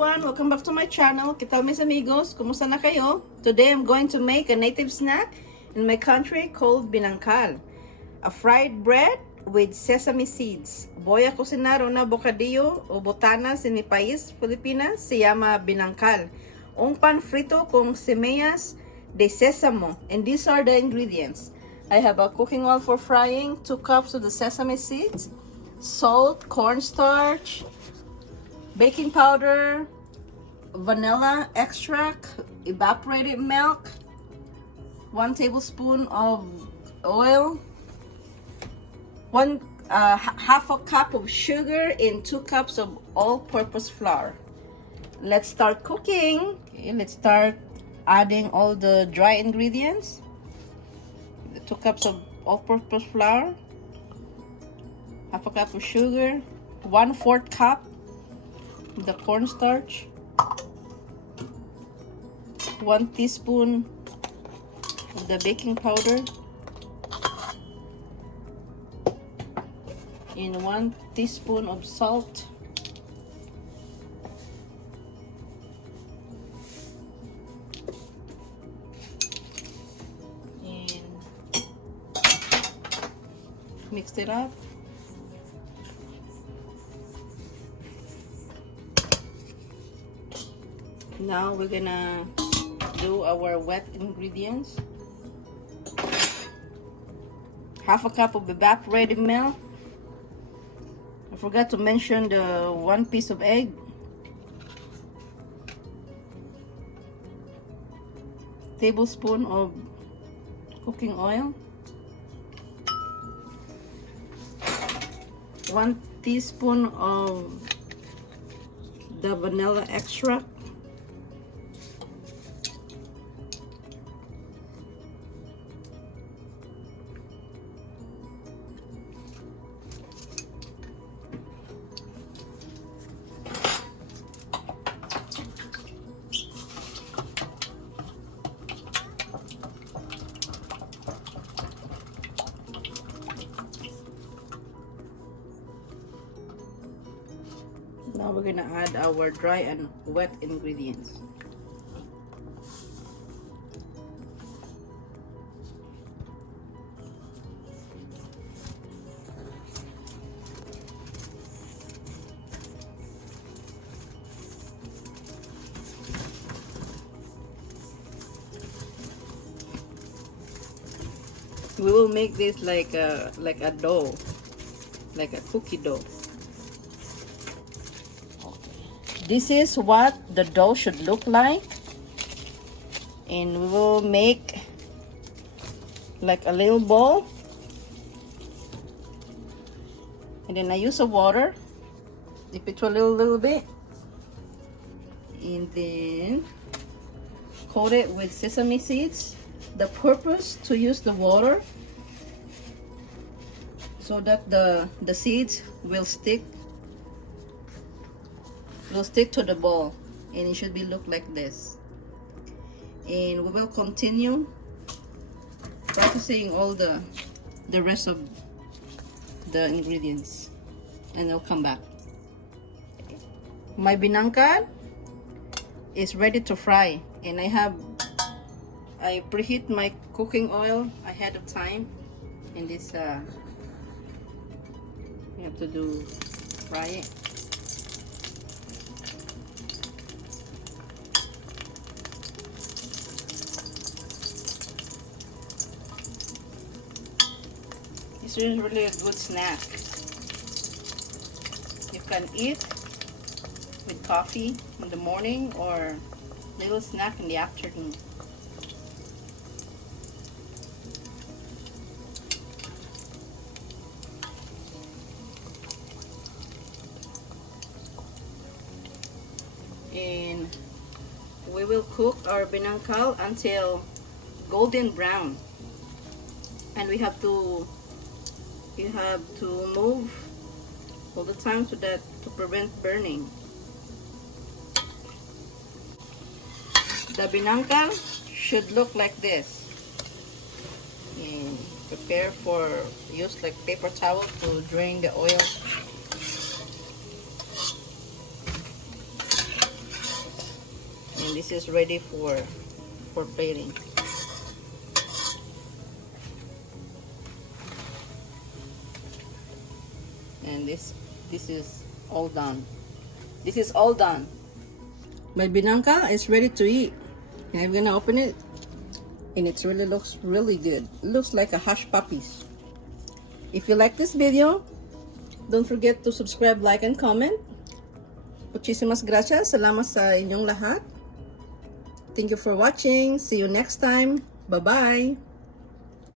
everyone! Welcome back to my channel. ¿Qué tal mis amigos? ¿Cómo están kayo? Today I'm going to make a native snack in my country called Binangkal. A fried bread with sesame seeds. Voy a cocinar una bocadillo o botanas en mi país, Filipinas. Se llama Binangkal. Un pan frito con semillas de sésamo. And these are the ingredients. I have a cooking oil for frying, 2 cups of the sesame seeds, salt, cornstarch, baking powder, vanilla extract, evaporated milk, 1 tablespoon of oil, half a cup of sugar, and 2 cups of all-purpose flour. Let's start cooking. Okay, let's start adding all the dry ingredients. The 2 cups of all-purpose flour, half a cup of sugar, 1/4 cup of the cornstarch, 1 teaspoon of the baking powder, and 1 teaspoon of salt, and mix it up. Now we're gonna do our wet ingredients. Half a cup of evaporated milk. I forgot to mention the 1 piece of egg. Tablespoon of cooking oil. 1 teaspoon of the vanilla extract. Now we're gonna add our dry and wet ingredients. We will make this like a dough, like a cookie dough. This is what the dough should look like, and we will make like a little ball, and then I use a water, dip it to a little bit, and then coat it with sesame seeds. The purpose to use the water so that the seeds will stick to the ball, and it should be look like this. And we will continue practicing all the rest of the ingredients, and I'll come back. My binangkal is ready to fry, and I preheat my cooking oil ahead of time, and this you have to fry it. This is really a good snack. You can eat with coffee in the morning or little snack in the afternoon. And we will cook our binangkal until golden brown, and you have to move all the time to prevent burning. The binangkal should look like this, and prepare for use like paper towel to drain the oil. And this is ready for plating. And this is all done. This is all done. My binangkal is ready to eat. And I'm gonna open it. And it really looks really good. It looks like a hush puppies. If you like this video, don't forget to subscribe, like, and comment. Muchísimas gracias. Salamat sa inyong lahat. Thank you for watching. See you next time. Bye-bye.